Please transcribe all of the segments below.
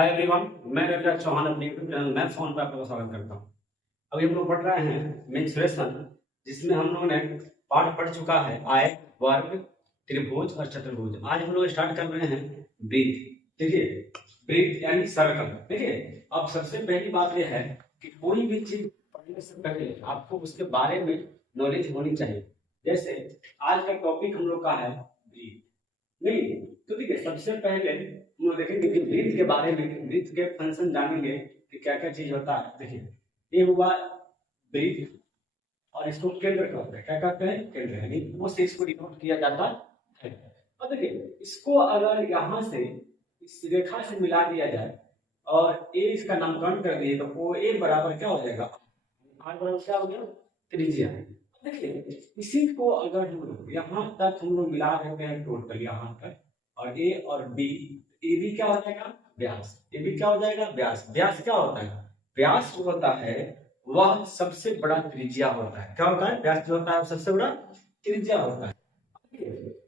Hi everyone, मैं रविराज चौहान अपने YouTube channel maths on पर आपका स्वागत करता हूँ। अभी हम लोग पढ़ रहे हैं मेंसुरेशन, जिसमें हम लोगों ने पाठ पढ़ चुका है आयत, वर्ग, त्रिभुज और चतुर्भुज। आज हम लोग स्टार्ट कर रहे हैं वृत्त। ठीक है, वृत्त यानी सर्कल। ठीक है, अब सबसे पहली बात यह है कि कोई भी चीज पढ़ने से पहले आपको उसके बारे में नॉलेज होनी चाहिए। जैसे आज का टॉपिक हम लोग का है वृत्त। नहीं तो ठीक है, सबसे पहले हम लोग देखेंगे कि वृत्त के बारे में, वृत्त के फंक्शन जानेंगे कि क्या क्या चीज होता है। देखिए, ये हुआ वृत्त और इसको केंद्र कहते हैं। क्या कहते हैं? केंद्र, यानी वो से इसको डिनोट किया जाता है। और देखिए, इसको अगर यहाँ से इस रेखा से मिला दिया जाए और ए इसका नामकरण कर दिए तो ओ ए बराबर क्या हो जाएगा? आर बराबर क्या हो गया? त्रिज्या। देखिए, इसी को अगर हम लोग यहाँ तक हम लोग मिला देते हैं टोटल यहाँ तक, और ए और बी, ए भी क्या हो जाएगा? व्यास। ए भी क्या हो जाएगा? व्यास। व्यास क्या होता है? व्यास जो होता है वह सबसे बड़ा त्रिज्या होता है। क्या होता है? व्यास जो होता है सबसे बड़ा त्रिज्या होता है।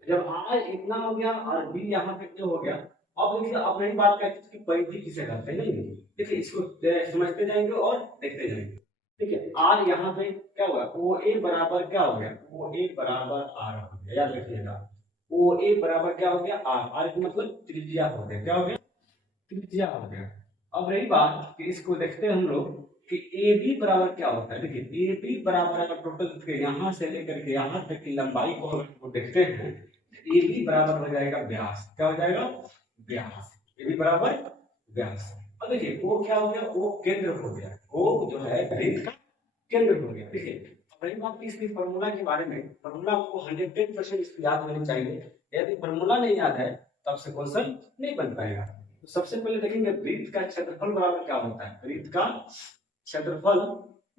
जब आर इतना हो गया और बी यहाँ पे जो हो गया, अब देखिए, अब रही बात क्या है कि परिधि किसे कहते हैं। नहीं, देखिए इसको समझते जाएंगे और देखते जाएंगे। ठीक है, आर यहाँ पे क्या हुआ? ओ ए बराबर क्या हो गया? ओ ए बराबर आर हो गया। याद रखिएगा, ओ ए बराबर क्या हो गया? आर। आर का मतलब त्रिज्या हो गया। क्या हो गया? त्रिज्या हो गया। अब रही बात कि इसको देखते हैं हम लोग कि ए बी बराबर क्या होता है। देखिए, ए बी बराबर अगर टोटल यहाँ से लेकर के यहाँ तक की लंबाई को अगर देखते हैं, ए बी बराबर हो जाएगा व्यास। क्या हो जाएगा? व्यास। ए बी बराबर व्यास। अब देखिए, वो क्या हो गया? वो केंद्र हो गया। वो जो है वृत्त का केंद्र हो गया। देखिए, अब रही बात इसकी फॉर्मूला के बारे में, फॉर्मूला आपको 110% इसकी याद होनी चाहिए। यदि फॉर्मूला नहीं याद है तो आपसे क्वेश्चन नहीं बन पाएगा। तो सबसे पहले देखेंगे वृत्त का क्षेत्रफल बराबर क्या होता है। वृत्त का क्षेत्रफल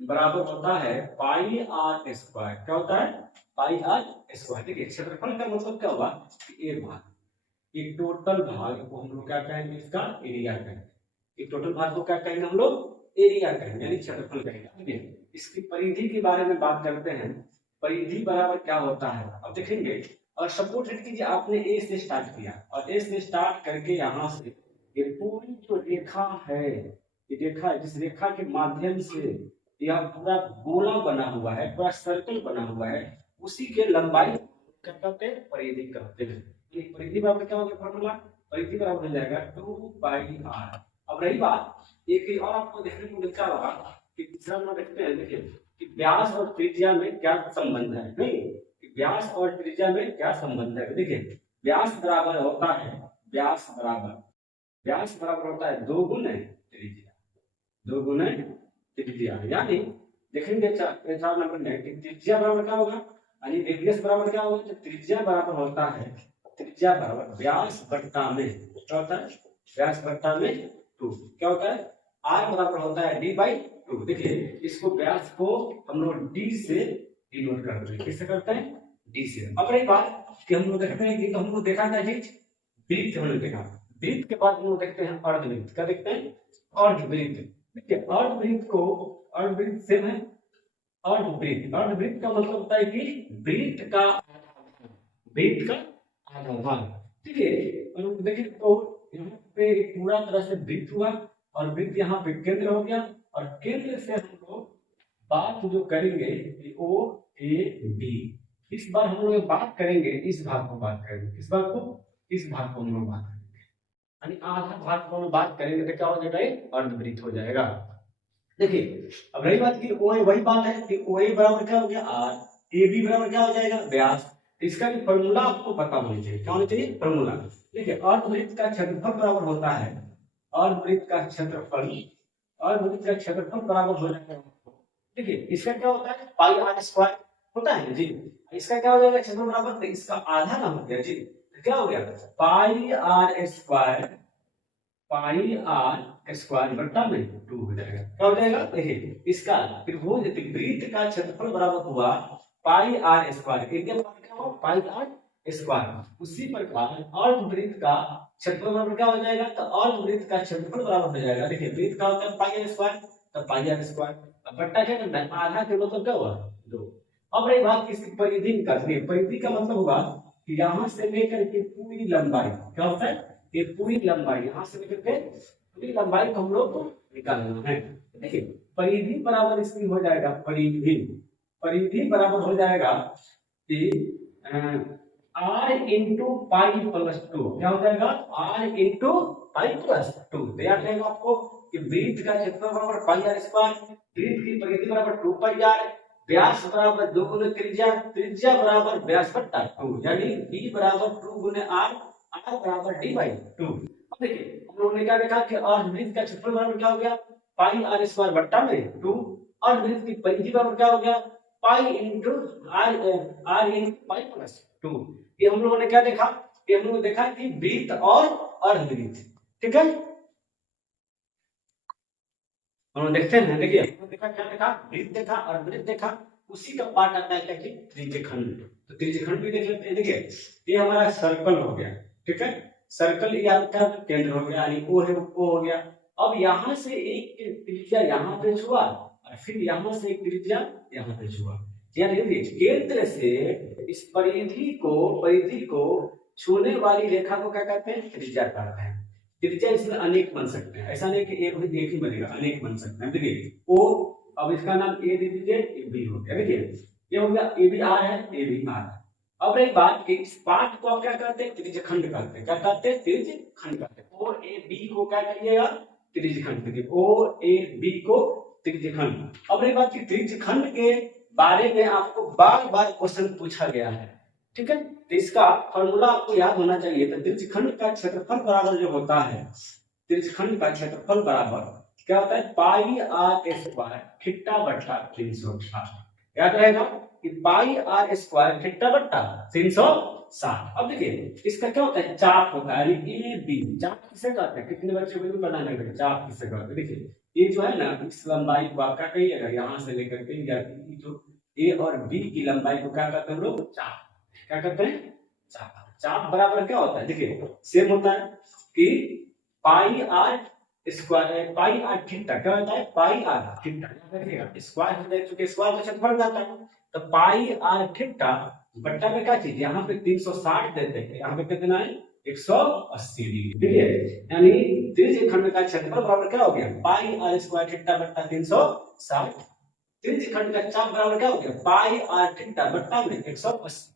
बराबर होता है पाई आर स्क्वायर। क्या होता है? Pi r square. देखिए, क्षेत्रफल का मतलब क्या हुआ कि एक भाग, एक टोटल भाग को हम लोग क्या कहेंगे? इसका एरिया कहेंगे। एक टोटल भाग को क्या कहेंगे हम लोग? एरिया कहेंगे, यानी क्षेत्रफल कहेंगे। इसकी परिधि के बारे में बात करते हैं। परिधि बराबर क्या होता है? अब देखेंगे, और सपोज कीजिए आपने ए से स्टार्ट किया और ए से स्टार्ट करके यहाँ से ये पूरी जो रेखा है, ये रेखा है, जिस रेखा के माध्यम से यह पूरा गोला बना हुआ है, पूरा सर्कल बना हुआ है, उसी के लंबाई क्या कहते हैं? परिधि कहते हैं। परिधि बराबर क्या होगा? फॉर्मूला परिधि बराबर हो जाएगा 2 पाई आर। अब रही बात एक और आपको देखने को मिलता होगा कि तीसरा नंबर देखते हैं। देखिए कि व्यास और त्रिज्या में क्या संबंध है। नहीं, व्यास और त्रिज्या में क्या संबंध है? देखिए, व्यास बराबर होता है, व्यास बराबर होता है 2 गुने त्रिज्या। 2 गुने त्रिज्या, यानी देखेंगे 4 नंबर में कि त्रिज्या बराबर क्या होगा? यानी रेडियस बराबर क्या होगा? तो त्रिज्या बराबर होता है, त्रिज्या बराबर व्यास बट्टा में क्या होता है? व्यास बट्टा में 2। क्या होता है? आर बराबर होता है डी बाई 2। देखिए, इसको व्यास को हम लोग डी से डिनोट करते हैं। किससे करते हैं? डी से। अब रही बात कि हम लोग देखते हैं कि तो हम लोग देखा था जी वृत्त, हम लोग देखा। वृत्त के बाद हम लोग देखते हैं अर्धवृत्त। क्या देखते हैं? अर्धवृत्त। देखिए, अर्धवृत्त को, अर्धवृत्त से है अर्धवृत्त। अर्धवृत्त का मतलब होता है कि वृत्त का आधा भाग। ठीक है, और देखिए तो यहाँ पे पूरा तरह से वृत्त हुआ और वृत्त यहाँ पे केंद्र हो गया, और केंद्र से हम लोग बात जो करेंगे ओ ए बी। इस बार हम लोग बात करेंगे, इस भाग को बात करेंगे। किस भाग को? इस भाग को हम लोग बात करेंगे, यानी आधा भाग को हम बात करेंगे तो क्या हो जाएगा? अर्धवृत्त हो जाएगा। देखिए, अब रही बात की ओ ए, वही बात है कि ओ ए बराबर क्या हो गया? आर। ए बी बराबर क्या हो जाएगा? व्यास। इसका भी फॉर्मूला आपको पता होना चाहिए। क्या होना चाहिए? फॉर्मूला। देखिए, अर्धवृत्त का क्षेत्रफल बराबर होता है, अर्धवृत्त का क्षेत्रफल, अर्धवृत्त का क्षेत्रफल बराबर हो जाएगा। देखिए, इसका क्या होता है? पाई आर स्क्वायर होता है जी। इसका क्या हो जाएगा? क्षेत्रफल बराबर, तो इसका आधा ना हो गया जी, तो क्या हो गया? Pi r square, pi r square बट्टा में 2 हो जाएगा। क्या हो जाएगा? देखिए, इसका त्रिभुज वृत्त का क्षेत्रफल बराबर हुआ पाई आर स्क्वायर। एरिया बराबर क्या हुआ? पाई आर स्क्वायर। उसी प्रकार अर्धवृत्त का क्षेत्रफल बराबर क्या हो जाएगा? तो अर्धवृत्त का क्षेत्रफल बराबर हो जाएगा। देखिए, वृत्त का होता है पाई आर स्क्वायर, तो पाई आर स्क्वायर। अब बट्टा क्या करना है? आधा के मतलब क्या हुआ? 2। अब रही बात किसकी? परिधि का। परिधि का मतलब होगा कि यहाँ से लेकर के पूरी लंबाई, क्या होता है? ये पूरी लंबाई यहाँ से लेकर के पूरी लंबाई को हम लोग को निकालना है। देखिए परिधि बराबर इसकी हो जाएगा, परिधि बराबर हो जाएगा कि r इंटू पाई प्लस 2। क्या हो जाएगा? r into pi plus 2। तो याद रहेगा आपको कि वृत्त का क्षेत्रफल बराबर पाई आर स्क्वायर, वृत्त की परिधि बराबर 2 पाई आर, व्यास बराबर 2 गुने त्रिज्या, त्रिज्या बराबर व्यास बट्टा 2, यानी b बराबर 2 गुने r, r बराबर d बाई 2। अब देखिए हम लोगों ने क्या देखा कि अर्धवृत्त का क्षेत्रफल बराबर क्या हो गया? पाई आर स्क्वायर बट्टा में 2, और वृत्त की परिधि बराबर क्या हो गया? Pi into r into pi plus 2। ये हम लोगों ने क्या देखा? ये हम लोगों ने देखा कि वृत्त और अर्धवृत्त, ठीक है। हम लोग देखते हैं, देखिए देखा, क्या देखा? वृत्त देखा, अर्धवृत्त देखा, उसी का पार्ट आता है क्या कि त्रिज्यखंड। तो त्रिज्यखंड भी देख लेते हैं। देखिए ये हमारा सर्कल हो गया, ठीक है। सर्कल ये आपका केंद्र हो गया, यानी ओ है, ओ हो गया। अब यहां से एक त्रिज्या यहां पे छुआ और फिर यहां से एक त्रिज्या यहां पे छुआ, यानी केंद्र से इस परिधि को छूने वाली रेखा को क्या कहते हैं? त्रिज्या कहते हैं। त्रिज्या इसमें अनेक बन सकते हैं, ऐसा नहीं कि एक ही बनेगा, अनेक बन सकते हैं। देखिए ओ, अब इसका नाम ए दे दीजिए, ए बी हो गया। देखिए ये हो गया, ए बी आर है, ए बी आर। अब एक बात कि इस पार्ट को आप क्या कहते हैं? त्रिज्यखंड कहते हैं। क्या कहते हैं? त्रिज्यखंड कहते हैं। ओ ए बी को क्या करिएगा? त्रिज्यखंड। देखिए ओ ए बी को त्रिज्यखंड। अब एक बात कि त्रिज्यखंड के बारे में आपको बार बार क्वेश्चन पूछा गया है, ठीक है। तो इसका फॉर्मूला आपको याद होना चाहिए। तो त्रिज्यखंड का क्षेत्रफल बराबर जो होता है, त्रिज्यखंड का क्षेत्रफल बराबर क्या होता है? पाई आर स्क्वायर थीटा बट्टा 360। याद रहेगा कि पाई आर स्क्वायर थीटा बट्टा 360। अब देखिए इसका क्या होता है? चाप होता है, यानी ए बी। चाप किसे कहते हैं? कितने बच्चे को पता नहीं है चाप किसे कहते हैं। देखिए ये जो है ना, इस लंबाई को आप क्या कहिएगा? यहाँ से लेकर के जो ए और बी की लंबाई को क्या कहते हैं हम लोग? चाप। क्या कहते हैं? चाप। चाप बराबर क्या होता है? देखिए सेम होता है कि pi r square, pi r theta. क्या होता है? Pi r theta. देखिएगा स्क्वायर हो जाए, चूंकि स्क्वायर का क्षेत्रफल जाता है, तो पाई आर थीटा बट्टा में क्या चीज? यहाँ पे 360 देते हैं, यहाँ पे कितना है? 180 डिग्री। ठीक है, यानी त्रिज्यखंड का क्षेत्रफल बराबर क्या हो गया? पाई आर स्क्वायर थीटा बट्टा 360। त्रिज्यखंड का चाप बराबर क्या हो गया? पाई आर थीटा बट्टा में 180।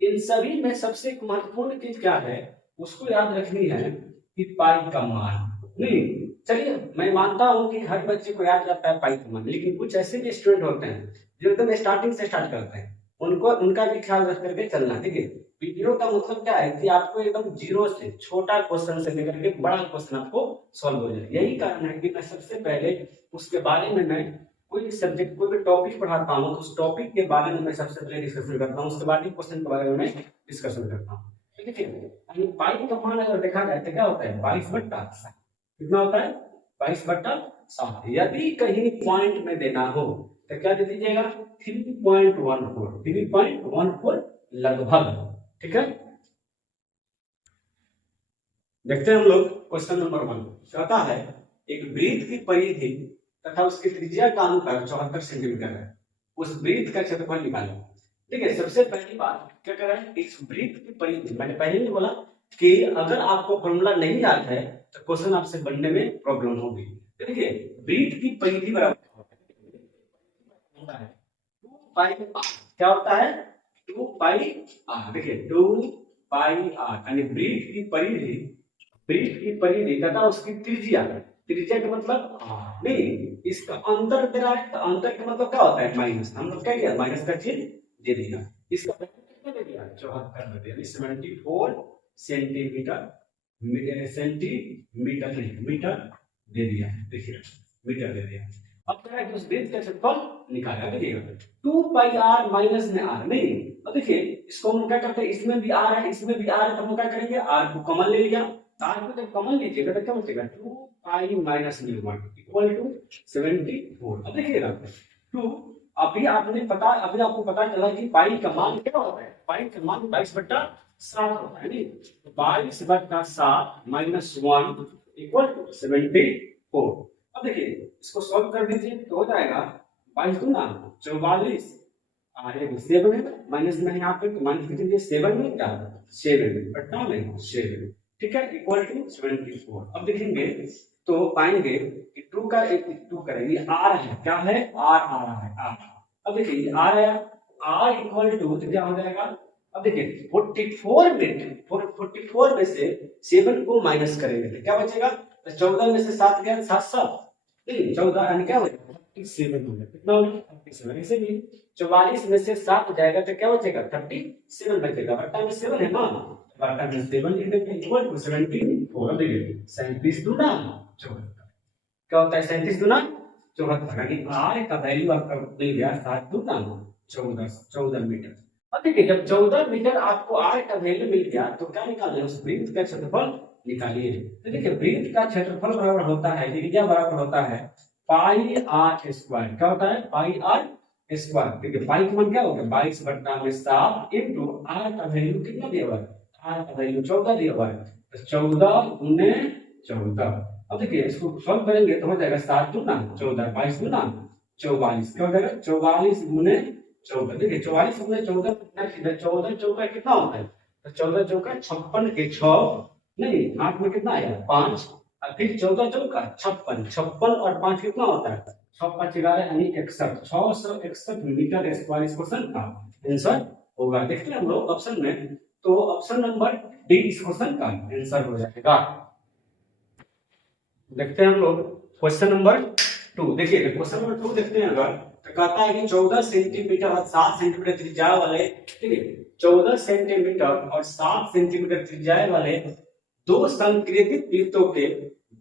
इन सभी में सबसे महत्वपूर्ण चीज क्या है? उसको याद रखनी है कि पाई का मान। नहीं, चलिए मैं मानता हूं कि हर बच्चे को याद रहता है पाई का मान, लेकिन कुछ ऐसे भी स्टूडेंट होते हैं जो एकदम स्टार्टिंग से स्टार्ट करते हैं, उनका भी ख्याल रख करके चलना। ठीक है, वीडियो का मतलब क्या है कि आपको एकदम जीरो से, छोटा क्वेश्चन से लेकर के बड़ा क्वेश्चन आपको सॉल्व हो जाए। यही कारण है कि मैं सबसे पहले उसके बारे में, मैं कोई सब्जेक्ट, कोई भी टॉपिक पढ़ाता हूँ तो उस टॉपिक के बारे में मैं सबसे पहले डिस्कशन करता हूँ, उसके बाद ही क्वेश्चन के बारे में मैं डिस्कशन करता हूँ। देखिए पाई का मान अगर देखा जाए तो क्या होता है? 22/7। कितना होता है? 22/7। यदि कहीं पॉइंट में देना हो तो क्या दे दीजिएगा? 3.14 लगभग। ठीक है, देखते हैं हम लोग क्वेश्चन नंबर 1। कहता है एक वृत्त की परिधि तथा उसकी त्रिज्या का अंतर 74 सेंटीमीटर है, उस वृत्त का क्षेत्रफल निकालो। ठीक है, सबसे पहली बात क्या कर रहा है? इस वृत्त की परिधि, मैंने पहले ही बोला कि अगर आपको फॉर्मूला नहीं याद है तो क्वेश्चन आपसे बनने में प्रॉब्लम होगी। तो देखिए वृत्त की परिधि बराबर होता है 2 पाई r। क्या होता है? 2 पाई r। देखिए 2 पाई r, यानी वृत्त की परिधि तथा उसकी त्रिज्या। त्रिज्या का मतलब नहीं, इसका अंतर दे रहा है, तो अंतर का मतलब क्या होता है? माइनस। हम लोग क्या किया? माइनस का चिन्ह दे दिया। इसका कितना दे दिया? 74 दे दिया, 74 सेंटीमीटर, सेंटीमीटर नहीं, मीटर दे दिया। देखिए मीटर दे दिया। अब क्या है कि उस वृत्त का क्षेत्रफल निकाला। देखिएगा 2 पाई r माइनस में r नहीं। अब देखिए इसको हम क्या करते हैं? इसमें भी r है, इसमें भी r है, तो हम क्या करेंगे? r को कॉमन ले लिया। r को तो कॉमन लीजिएगा तो क्या बचेगा? 2 पाई माइनस में 1 इक्वल टू 74। अब देखिएगा 2, अभी आपको पता चला कि पाई का मान क्या होता है? पाई का मान 22/7 होता है। नहीं, 22/7 माइनस 1 इक्वल टू 74। अब देखिए इसको सॉल्व कर दीजिए तो हो जाएगा 22 दूना 44, आगे 7 है, माइनस में यहाँ पे तो माइनस कर दीजिए। 7 में क्या? 7 बट्टा में 7। ठीक है, इक्वल टू 74। अब देखेंगे तो पाएंगे कि 2 का 2 करेंगे, आर है, क्या है, आर आ रहा है, आर। अब देखिए आर है, आर इक्वल टू क्या हो जाएगा, अब देखिए 44 में से 7 को माइनस करेंगे तो क्या बचेगा, तो 14 में से 7 गया 7 7 नहीं 14 यानी क्या हो जाएगा 37 हो जाएगा, कितना हो गया 37। ऐसे भी 44 में से 7 हो जाएगा तो क्या बचेगा 37 बचेगा, बट्टा में 7 है ना, बट्टा में 7 इक्वल टू 74। देखिए 37 दूना 74, क्या होता है 37 दूना 74, यानी आर का वैल्यू आपका मिल गया 7 दूना 14 मीटर। अब देखिए जब 14 मीटर आपको आर का वैल्यू मिल गया तो क्या निकालना है, उस वृत्त का क्षेत्रफल निकालिए। तो देखिए वृत्त का क्षेत्रफल बराबर होता है, एरिया बराबर होता है पाई आर स्क्वायर, क्या होता है पाई आर स्क्वायर। देखिए पाई का मान क्या होगा 22/7 इनटू आर का वैल्यू कितना दिया हुआ है, आर का वैल्यू 14 दिया हुआ है, तो 14 गुने 14। अब देखिए इसको सॉल्व करेंगे तो हो जाएगा 7 दूना 14, 22 दूना 44, क्या हो जाएगा 44 गुने 14। देखिए 44 गुने 14 कितना, सीधा 14 चौका कितना होता है, तो 14 चौका 56 के 6 नहीं 8 में कितना आया 5, और फिर 14 चौका 56, 56 और 5 कितना होता है 6 5 11 यानी 61, 661 मीटर स्क्वायर इस क्वेश्चन का आंसर होगा। देखते हैं हम लोग ऑप्शन में, तो ऑप्शन नंबर डी इस क्वेश्चन का आंसर हो जाएगा। देखते हैं हम लोग क्वेश्चन नंबर 2। देखिए क्वेश्चन नंबर 2 देखते हैं, अगर तो कहता है कि 14 सेंटीमीटर और 7 सेंटीमीटर त्रिज्या वाले, ठीक है 14 सेंटीमीटर और 7 सेंटीमीटर त्रिज्या वाले दो संकेंद्रित वृत्तों के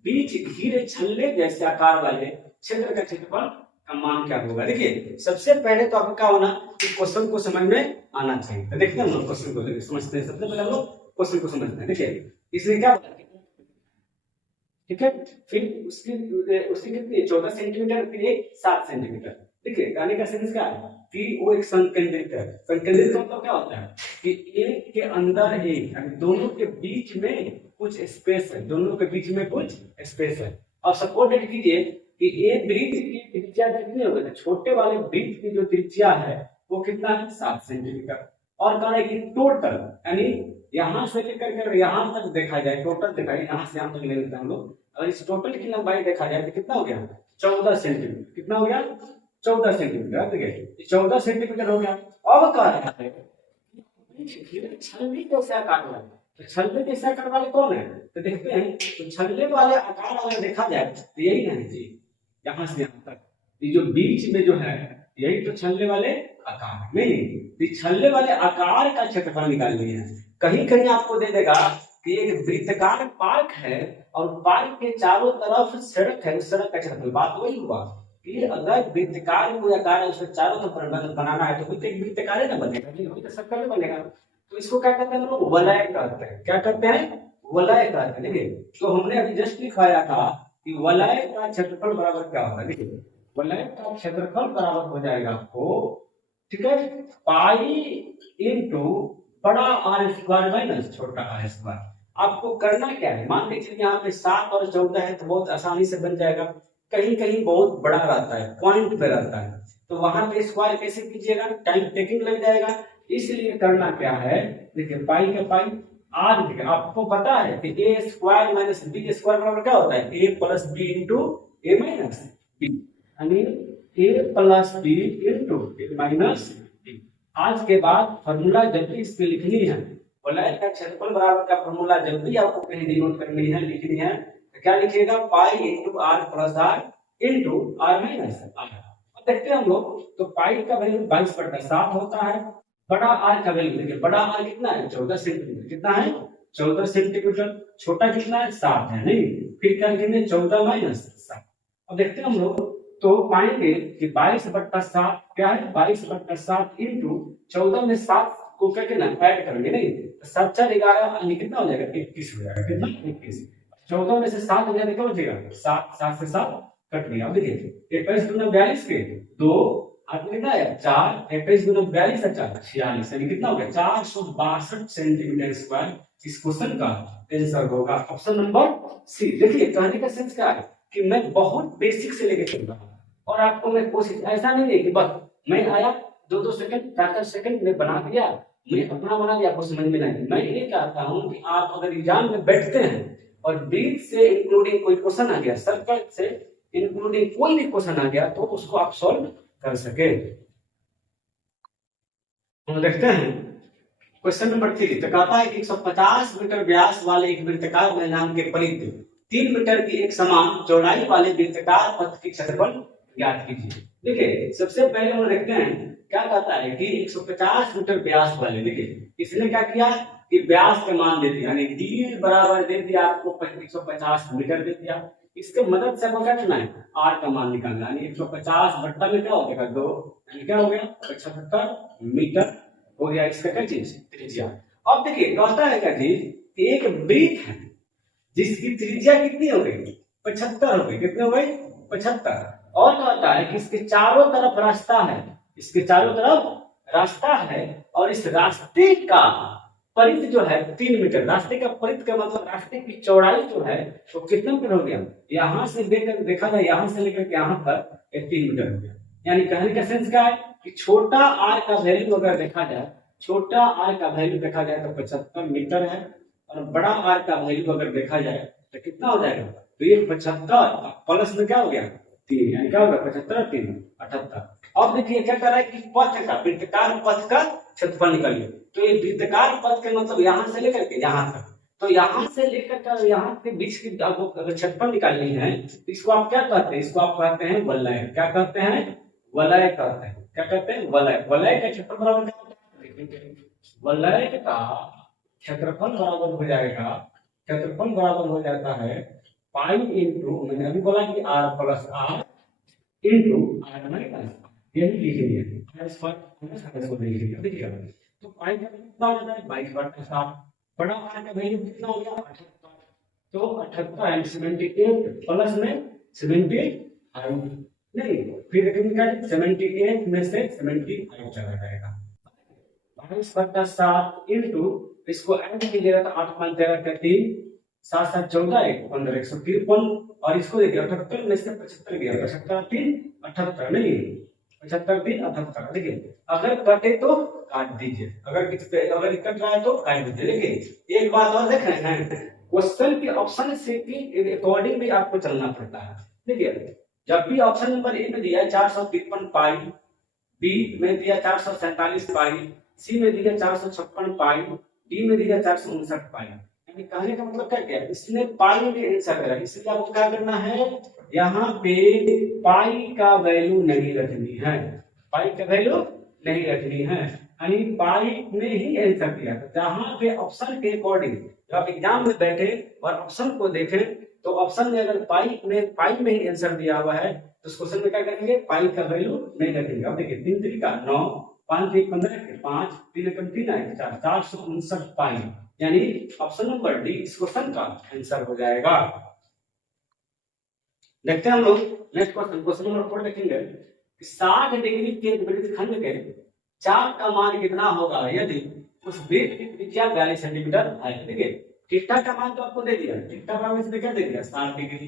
बीच घिरे छल्ले जैसे आकार वाले क्षेत्र का क्षेत्रफल का मान क्या होगा। देखिए सबसे पहले तो आपको क्या होना कि क्वेश्चन को समझ में आना चाहिए। तो देखते हैं हम लोग क्वेश्चन को समझते हैं, सबसे पहले हम लोग क्वेश्चन को समझते हैं। देखिए इसमें क्या, ठीक है, फिर उसकी कितनी 14 सेंटीमीटर, फिर एक 7 सेंटीमीटर। देखिए कहने का सेंस क्या है कि वो एक संकेंद्रित है। संकेंद्रित मतलब क्या होता है कि एक के अंदर एक, दोनों के बीच में कुछ स्पेस है, दोनों के बीच में कुछ स्पेस है। और सपोर्टेड कीजिए कि एक वृत्त की त्रिज्या कितनी होगी, छोटे वाले वृत्त की जो त्रिज्या है वो कितना है 7 सेंटीमीटर। और कह रहा है कि टोटल यानी यहां से लेकर के यहां तक देखा जाए, टोटल देखा जाए यहां से यहां तक ले लेते हैं हम लोग, अगर इस टोटल की लंबाई देखा जाए तो कितना हो गया 14 सेंटीमीटर, कितना हो गया 14 सेंटीमीटर। देखिए 14 सेंटीमीटर हो गया। अब कह रहा है छल्ले कैसे आकार वाले, तो छल्ले कैसे आकार वाले कौन है, तो देखते हैं तो छल्ले वाले आकार वाले देखा जाए तो यही है जी, यहाँ से यहाँ तक ये जो बीच में जो है यही तो छल्ले वाले आकार नहीं, छल्ले वाले आकार का क्षेत्रफल निकाल लिए हैं। कहीं कहीं आपको दे देगा कि एक वृत्ताकार पार्क है और पार्क के चारों तरफ सड़क है, उस सड़क का क्षेत्रफल। बात वही हुआ कि अगर वृत्ताकार कोई आकार है उसके चारों तरफ बनाना है तो एक वृत्ताकार ना बनेगा, तो सर्कल बनेगा। तो इसको क्या कहते हैं हम लोग वलय कहते हैं। क्या कहते हैं वलय कहते हैं। देखिए तो हमने अभी जस्ट लिखाया था कि वलय का क्षेत्रफल बराबर क्या होता है। देखिए वलय का क्षेत्रफल बराबर हो जाएगा आपको, ठीक है, पाई इनटू बड़ा आर स्क्वायर माइनस छोटा आर स्क्वायर। आपको करना क्या है, मान लीजिए यहाँ पे 7 और 14 है तो बहुत आसानी से बन जाएगा। कहीं कहीं बहुत बड़ा रहता है, पॉइंट पे रहता है, तो वहां पे स्क्वायर कैसे कीजिएगा, टाइम टेकिंग लग जाएगा। इसलिए करना क्या है, देखिए पाई का पाई आर, देखिए आपको पता है कि ए स्क्वायर माइनस बी स्क्वायर बराबर क्या होता है ए प्लस बी इंटू ए माइनस बी, यानी ए प्लस बी इंटू ए माइनस बी। आज के बाद फॉर्मूला जब भी इसमें लिखनी है, वलय का क्षेत्रफल बराबर का फॉर्मूला जब भी आपको कहीं डिनोट करनी है, लिखनी है, तो क्या लिखिएगा pi into r plus r into r minus r. देखते हैं हम लोग, तो पाई का वैल्यू 22/7 होता है, बड़ा आर का वैल्यू देखिए, बड़ा आर कितना है 14 सेंटीमीटर, कितना है 14 सेंटीमीटर, छोटा कितना है 7 है, नहीं फिर क्या लिखेंगे 14 माइनस 7। अब देखते हैं हम लोग, तो पाएंगे कि 22/7 क्या है 22/7 इंटू 14 में 7 को क्या करना ऐड करेंगे, नहीं 7 4 11 कितना हो जाएगा 21 हो जाएगा, कितना 21। 14 में से 7 हो जाएगा क्या हो जाएगा 7, 7 से 7 कट गया। अब देखिए 21 दूना 42 के 2 हाथ में कितना है 4, 21 दूना 42 है 4 46, यानी कितना हो गया 462 सेंटीमीटर स्क्वायर। इस क्वेश्चन का आंसर होगा ऑप्शन नंबर सी। देखिए कहने का सेंस क्या है कि मैं बहुत बेसिक से लेके चल रहा हूँ और आपको मैं कोशिश, ऐसा नहीं है कि बस मैं आया 2-2 सेकंड 4-4 सेकंड में बना दिया, मैं अपना बना दिया, आपको समझ में नहीं। मैं ये चाहता हूँ कि आप अगर एग्जाम में बैठते हैं और वृत्त से इंक्लूडिंग कोई क्वेश्चन आ गया, सर्कल से इंक्लूडिंग कोई भी क्वेश्चन आ गया तो उसको आप सॉल्व कर सके। हम देखते हैं क्वेश्चन नंबर 3। तो कहता है कि 150 मीटर व्यास वाले एक वृत्ताकार मैदान के परिधि 3 मीटर की एक समान चौड़ाई वाले वृत्ताकार पथ की क्षेत्रफल ज्ञात कीजिए। देखिए सबसे पहले हम देखते हैं क्या कहता है कि 150 मीटर व्यास वाले, देखिए इसने क्या किया कि व्यास का मान दे दिया, यानी d बराबर दे दिया आपको 150 मीटर दे दिया। इसके मदद से आपको क्या करना है, r का मान निकालना है। 150 बट्टा में क्या हो जाएगा 2, यानी क्या हो गया 75 मीटर हो गया इसका क्या चीज त्रिज्या। अब देखिए कहता है क्या चीज कि एक वृत्त है जिसकी त्रिज्या कितनी हो गई 75 हो गई, कितने हो गई 75, और कहता है कि इसके चारों तरफ रास्ता है, इसके चारों तरफ रास्ता है और इस रास्ते का परिधि जो है 3 मीटर। रास्ते का परिधि का मतलब रास्ते की चौड़ाई जो है वो कितना मीटर हो गया, यहां से लेकर देखा जाए यहां से लेकर के यहां पर 3 मीटर हो गया। यानी कहने का सेंस क्या है कि छोटा r का वैल्यू अगर देखा जाए, छोटा r का वैल्यू देखा जाए तो 75 मीटर है, और बड़ा r का वैल्यू अगर देखा जाए तो कितना हो जाएगा, तो ये 75 प्लस में क्या हो गया 3, यानी क्या होगा 75 3 78। अब देखिए क्या कर रहा है कि पथ का वृत्ताकार पथ का क्षेत्रफल निकालिए। तो ये वृत्ताकार पथ के मतलब यहां से लेकर के यहां तक, तो यहां से लेकर के यहां के बीच की आपको अगर क्षेत्रफल निकालनी है तो इसको आप क्या कहते हैं, इसको आप कहते हैं वलय। क्या कहते हैं, वलय कहते हैं। क्या कहते हैं, वलय। वलय का क्षेत्रफल बराबर क्या होता है, वलय का क्षेत्रफल बराबर हो जाएगा, क्षेत्रफल बराबर हो जाता है पाई इंटू, मैंने अभी बोला कि r plus r into r minus, ये भी लिख दिया s पर इसको लिख दिया। देखिए तो पाई का कितना हो जाता है 22/7, बड़ा r का वैल्यू कितना हो गया 78, तो 78 एंड 78 प्लस में 75 नहीं, फिर निकाल 78 में से 75 चला जाएगा 22/7 इंटू, इसको ऐड कीजिएगा तो 8 5 13 का 3 7 7 14 1 15 153, और इसको देखिए 78 में से 75 गया 75 3 78 नहीं 75 3 78। देखिए अगर कटे तो काट दीजिए, अगर कट रहा है तो काट दीजिए। देखिए एक बात और देख रहे हैं, क्वेश्चन के ऑप्शन से की अकॉर्डिंग भी आपको चलना पड़ता है। देखिए जब भी ऑप्शन नंबर ए में दिया 453 पाई, बी में दिया 447 पाई, सी में दिया 456 पाई, डी में दिया 459 पाई, यानी कहने का मतलब क्या है, इसने पाई में आंसर करा, इसलिए आपको क्या करना है, यहाँ पे पाई का वैल्यू नहीं रखनी है, पाई का वैल्यू नहीं रखनी है, यानी पाई में ही आंसर दिया। तो जहां पे ऑप्शन के अकॉर्डिंग जब आप एग्जाम में बैठे और ऑप्शन को देखें तो ऑप्शन में अगर पाई में ही आंसर दिया हुआ है तो उस क्वेश्चन में क्या करेंगे, पाई का वैल्यू नहीं रखेंगे। अब देखिए 3 3 का 9 5 3 15 5 3 एकम 3 आएगा 4 459 पाई, यानी ऑप्शन नंबर डी इस क्वेश्चन का आंसर हो जाएगा। देखते हैं हम लोग नेक्स्ट क्वेश्चन, क्वेश्चन नंबर 4 देखेंगे। 60 डिग्री के वृत्तखंड के चाप का मान कितना होगा यदि उस वृत्त की त्रिज्या 42 सेंटीमीटर है। देखिए थीटा का मान तो आपको दे दिया, थीटा बराबर इसमें क्या दे दिया 60 डिग्री,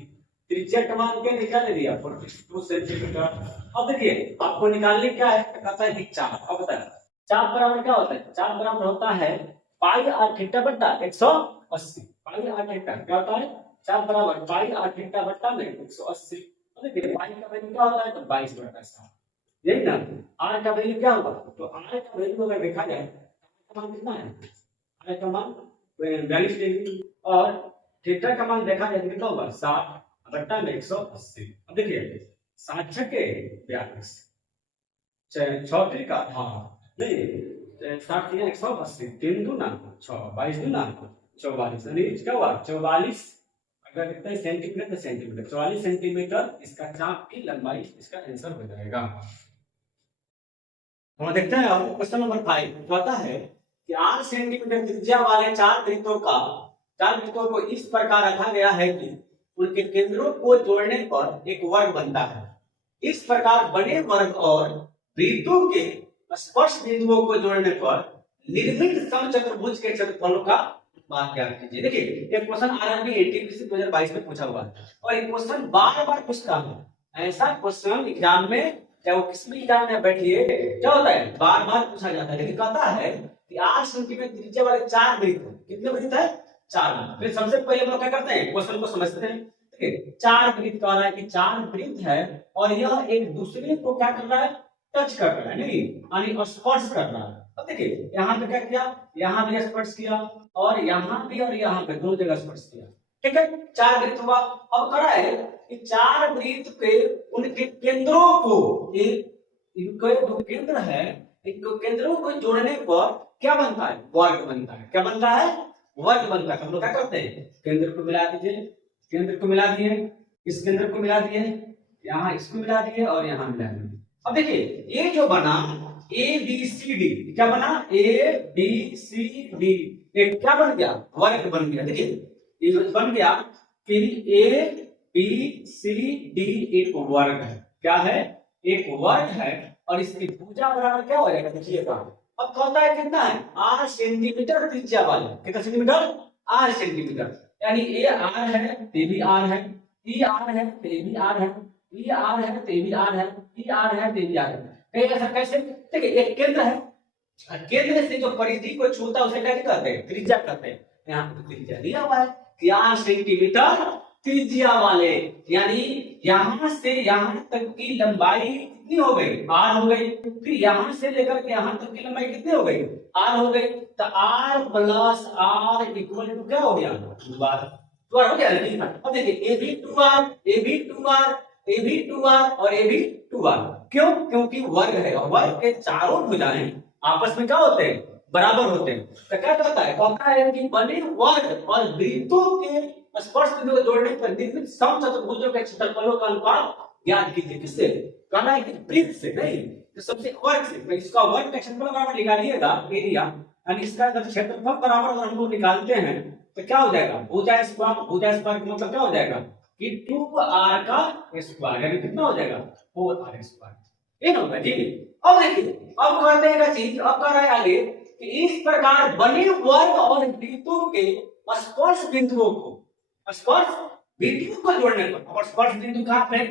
त्रिज्या का मान क्या दे दिया 42 सेंटीमीटर। अब देखिए आपको निकालने क्या है, कहता है कि चाप। अब बताया चाप बराबर क्या होता है, चाप बराबर होता है पाई आर थीटा बट्टा 180। पाई आर थीटा क्या होता है, चाप बराबर पाई आर थीटा बट्टा में 180। देखिए पाई का वैल्यू क्या होता है तो 22/7, यही ना। आर का वैल्यू क्या होगा, तो आर का वैल्यू अगर देखा जाए मान कितना है, आर का मान 42 डिग्री, और थीटा का मान देखा जाए कितना होगा 60 बट्टा में 180। अब देखिए 60 छके 42 6 का था नहीं 60 3 180 3 दूना 6 22 दूना 44, यानी क्या हुआ 44, अगर कितना है सेंटीमीटर तो सेंटीमीटर 44 सेंटीमीटर इसका चाप की लंबाई, इसका आंसर हो जाएगा। हम देखते हैं अब क्वेश्चन नंबर 5 कहता है कि 8 सेंटीमीटर त्रिज्या वाले चार वृत्तों को इस प्रकार रखा गया है कि उनके केंद्रों को जोड़ने पर एक वर्ग बनता है। इस प्रकार बने वर्ग और वृत्तों के स्पर्श बिंदुओं को जोड़ने पर निर्मित समचतुर्भुज के क्षेत्रफलों का मान ज्ञात कीजिए। देखिए ये क्वेश्चन आरआरबी 18 2022 में पूछा हुआ है और ये क्वेश्चन बार-बार पूछता है। ऐसा क्वेश्चन एग्जाम में चाहे वो किसी भी एग्जाम में बैठिए क्या होता है बार-बार पूछा जाता है। लेकिन कहता है कि 8 सेंटीमीटर त्रिज्या वाले चार वृत्त, कितने वृत्त है 4। फिर सबसे पहले हम लोग क्या करते हैं, क्वेश्चन को समझते हैं। ठीक है, 4 वृत्त कह रहा है कि 4 वृत्त है और यह एक दूसरे को क्या कर रहा है, टच कर रहा है, नहीं यानी स्पर्श कर रहा है। अब देखिए यहाँ पे क्या किया, यहाँ भी स्पर्श किया और यहाँ भी और यहाँ पे दोनों जगह स्पर्श किया। ठीक है, 4 वृत्त हुआ। अब कह रहा है कि 4 वृत्त के उनके केंद्रों को, इनके जो केंद्र है, इनको केंद्रों को जोड़ने पर क्या बनता है, वर्ग बनता है। क्या बनता है, वर्ग बनता है। हम लोग क्या करते हैं, केंद्र को मिला दीजिए, केंद्र को मिला दिए, इस केंद्र को मिला दिए, यहाँ इसको मिला दिए और यहाँ मिला दिए। अब देखिए ये जो बना ABCD, क्या बना, ABCD, एक क्या बन गया, वर्ग बन गया। देखिए ये बन गया कि ABCD एक वर्ग है। क्या है, एक वर्ग है और इसकी भुजा बराबर क्या हो जाएगा, देखिएगा। अब कहता है कितना है, 8 सेंटीमीटर त्रिज्या वाले। कितना सेंटीमीटर, 8 सेंटीमीटर। यानी ये R है, ये भी R है, ये R है, ये भी R है, ये R है, ये भी R है, ये R है, ये भी R है। कहेगा कैसे, देखिए एक केंद्र है, केंद्र से जो परिधि को छूता है उसे क्या कहते हैं, त्रिज्या कहते हैं। यहाँ पे त्रिज्या दिया हुआ है कि 8 सेंटीमीटर त्रिज्या वाले, यानी यहाँ से यहाँ तक की लंबाई कितनी हो गई, R हो गई। फिर यहाँ से लेकर के यहाँ तक की लंबाई कितनी हो गई, R हो गई। तो R plus R equal to क्या हो गया, 2R हो गया। अब देखिए ये भी 2R, ये भी 2R, ये भी 2R और ये भी 2R। क्यों, क्योंकि वर्ग है और वर्ग के चारों भुजाएं आपस में क्या होते हैं, बराबर होते हैं। तो क्या कहता है, कहता है कि बने वर्ग और वृत्तों के स्पर्श बिंदु को जोड़ने पर निर्मित समचतुर्भुजों के क्षेत्रफलों का अनुपात ज्ञात कीजिए। किससे, कहना है कि वृत्त से नहीं, तो सबसे वर्ग से। तो इसका वर्ग का क्षेत्रफल बराबर निकालिएगा, एरिया, यानी इसका जब क्षेत्रफल बराबर अगर हम लोग निकालते हैं तो क्या हो जाएगा, भुजा स्क्वायर। भुजा स्क्वायर का मतलब क्या हो जाएगा कि 2R का स्क्वायर, यानी कितना हो जाएगा, 4R स्क्वायर। ये ना होगा जी। अब देखिए, अब कहते हैं चीज, अब कह रहा है आगे कि इस प्रकार बने वर्ग और वृत्तों के स्पर्श बिंदुओं को, स्पर्श बिंदुओं को जोड़ने पर, और स्पर्श बिंदु कहां पे है,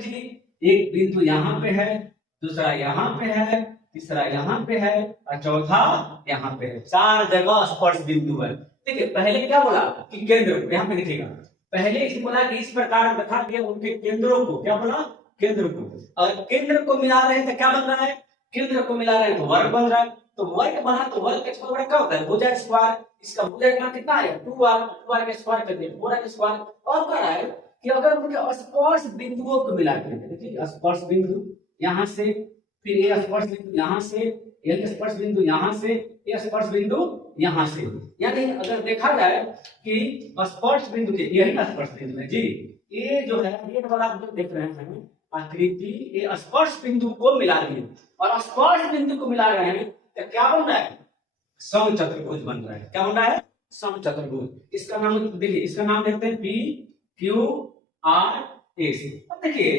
एक बिंदु यहाँ पे है, दूसरा यहाँ पे है, तीसरा यहाँ पे है और चौथा यहाँ पे है। 4 जगह स्पर्श बिंदु है। देखिए पहले क्या बोला कि केंद्र को, यहाँ पे देखिएगा, पहले इस बोला कि इस प्रकार रखा गया उनके केंद्रों को, क्या बोला, केंद्र को। और केंद्र को मिला रहे हैं तो क्या बन रहा है, केंद्र को मिला रहे हैं तो वर्ग बन रहा है। तो वर्ग बना तो वर्ग का स्क्वायर क्या होता है, भुजा स्क्वायर। इसका भुजा का कितना है, 2R, 2R का स्क्वायर कर दिया, 4R का स्क्वायर। और कह रहा है कि अगर उनके स्पर्श बिंदुओं को मिलाते हैं, देखिए स्पर्श बिंदु यहाँ से, फिर ये स्पर्श बिंदु यहाँ से, ये स्पर्श बिंदु यहाँ से, ये स्पर्श बिंदु यहाँ से, यानी अगर देखा जाए कि स्पर्श बिंदु के, यही स्पर्श बिंदु है जी, ये जो है ये वाला आप जो देख रहे हैं आकृति, ये स्पर्श बिंदु को मिला रही है। और स्पर्श बिंदु को मिला रहे हैं तो क्या बन रहा है, समचतुर्भुज बन रहा है। क्या बन रहा है, समचतुर्भुज। इसका नाम देखिए, इसका नाम देखते हैं PQRS। अब देखिए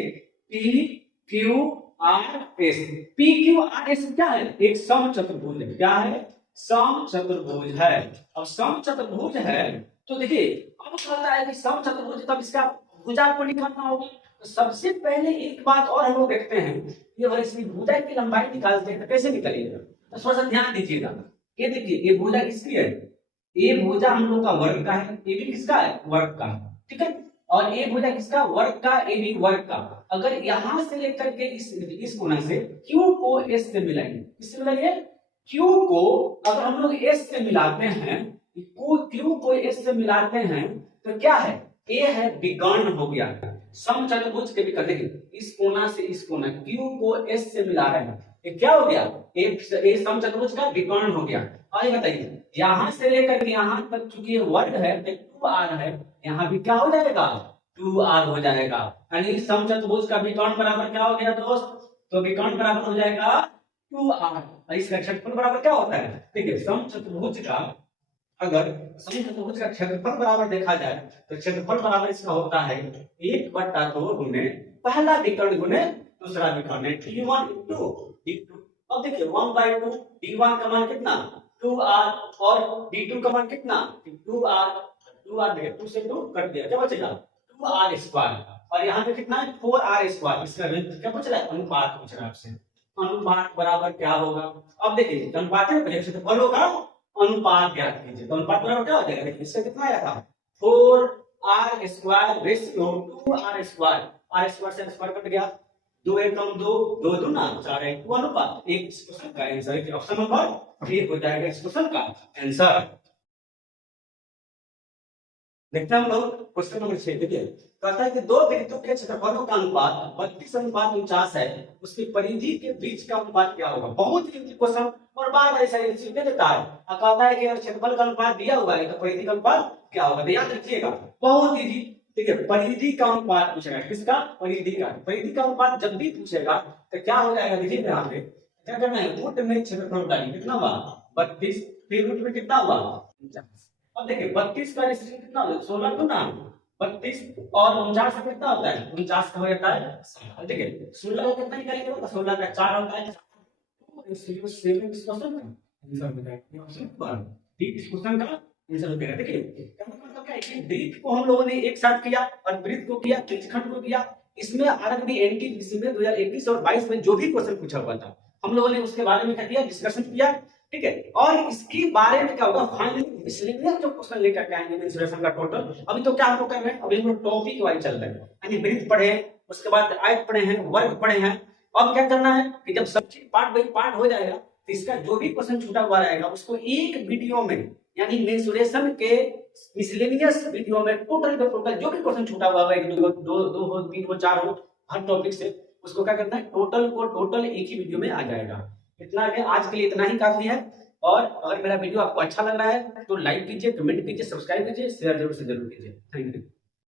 PQRS, PQRS क्या है, एक समचतुर्भुज है। क्या है, समचतुर्भुज है। अब समचतुर्भुज है तो देखिए अब कहता है कि समचतुर्भुज, तब इसका भुजा को निकालना होगा। तो सबसे पहले एक बात और हम लोग देखते हैं, ये अगर इसकी भुजा की लंबाई निकालते हैं तो कैसे निकलेगा, तो थोड़ा सा ध्यान दीजिएगा। ये देखिए ये भुजा किसकी है, ये भुजा हम लोग का वर्ग का है, ये भी किसका है, वर्ग का। ठीक है, और ये भुजा किसका, वर्ग का, ये भी वर्ग का। अगर यहां से लेकर के इस कोना से Q को S से मिलाएंगे, किससे मिलाएंगे, Q को अगर हम लोग S से मिलाते हैं, Q को S से मिलाते हैं तो क्या है, ये है विकर्ण हो गया। समचतुर्भुज के विकर्ण, देखिए इस कोना से इस कोना Q को S से मिला रहे हैं, ये क्या हो गया, ये समचतुर्भुज का विकर्ण हो गया। और ये बताइए यहां से लेकर के यहां तक चूंकि वर्ग है तो 2R है, यहाँ भी क्या हो जाएगा, 2R हो जाएगा। यानी समचतुर्भुज का विकर्ण बराबर क्या हो गया दोस्त, तो विकर्ण बराबर हो जाएगा 2R। और इसका क्षेत्रफल बराबर क्या होता है, देखिए समचतुर्भुज का, अगर समचतुर्भुज का क्षेत्रफल बराबर देखा जाए तो क्षेत्रफल बराबर इसका होता है 1/2 गुने पहला विकर्ण गुने दूसरा विकर्ण, D1 into D2। अब देखिए 1/2, D1 का मान कितना, 2R, और D2 का मान कितना, 2R। 2R देखिए 2 से 2 कट दिया, क्या बचेगा, 2R स्क्वायर। और यहाँ पे कितना है, 4R स्क्वायर। इसका क्या पूछ रहा है, अनुपात पूछ रहा है आपसे, अनुपात बराबर क्या होगा। अब देखिए अनुपात है, क्षेत्रफल होगा अनुपात याद कीजिए। तो अनुपात बराबर क्या हो जाएगा, देखिए इसका कितना आया था 4r² ratio 2r²। R square से स्क्वायर कट गया, 2 एकम 2, 2 दूना 4 एक अनुपात। एक इस क्वेश्चन का आंसर है, ऑप्शन नंबर ए हो जाएगा इस क्वेश्चन का आंसर। देखते हैं हम लोग क्वेश्चन नंबर 6। देखिए कहता है कि दो वृत्तों के क्षेत्रफलों का अनुपात 32:49 है, उसकी परिधि के बीच का अनुपात क्या होगा। बहुत ही क्वेश्चन और बार बार ऐसा सीखने देता है। कहता है कि अगर क्षेत्रफल का अनुपात दिया हुआ है तो परिधि का अनुपात क्या होगा, तो याद रखिएगा बहुत इजी। ठीक है, परिधि का अनुपात पूछेगा, किसका, परिधि का। परिधि का अनुपात जब भी पूछेगा तो क्या हो जाएगा, देखिए यहाँ पे क्या करना है, रूट में क्षेत्रफल डालिए, कितना हुआ 32, फिर रूट में कितना हुआ 49। अब देखिए 32 का रेशियो कितना होता है 16 गुना 32 और 49 का कितना होता है 49 का हो जाता है। देखिए 16 का कितना निकालेंगे तो 16 का 4 होता है, रेशियो 7 इस क्वेश्चन का आंसर हो जाएगा ऑप्शन पर। ठीक, इस क्वेश्चन का आंसर हो जाएगा। देखिए क्या मतलब क्या है कि वृत्त को हम लोगों ने एक साथ किया और वृत्त को किया, त्रिज्यखंड को किया। इसमें अलग भी एनटीपीसी में 2021 और 22 में जो भी क्वेश्चन पूछा हुआ था हम लोगों ने उसके बारे में क्या किया, डिस्कशन किया। ठीक है, और इसके बारे में क्या होगा फाइनली मिसलेनियस जो क्वेश्चन लेकर के आएंगे मेंसुरेशन का टोटल। अभी तो क्या हम लोग कर रहे हैं, अभी हम लोग टॉपिक वाइज चल रहे हैं, यानी वृत्त पढ़े, उसके बाद आयत पढ़े हैं, वर्ग पढ़े हैं। अब क्या करना है कि जब सब चीज पार्ट बाई पार्ट हो जाएगा तो इसका जो भी क्वेश्चन छूटा हुआ रहेगा उसको एक वीडियो में, यानी मेंसुरेशन के मिसलेनियस वीडियो में टोटल का टोटल जो भी क्वेश्चन छूटा हुआ है, 2 हो 3 हो 4 हो, हर टॉपिक से उसको क्या करना है, टोटल को टोटल एक ही वीडियो में आ जाएगा। इतना है, आज के लिए इतना ही काफी है। और अगर मेरा वीडियो आपको अच्छा लग रहा है तो लाइक कीजिए, कमेंट कीजिए, सब्सक्राइब कीजिए, शेयर जरूर से जरूर कीजिए। Thank you.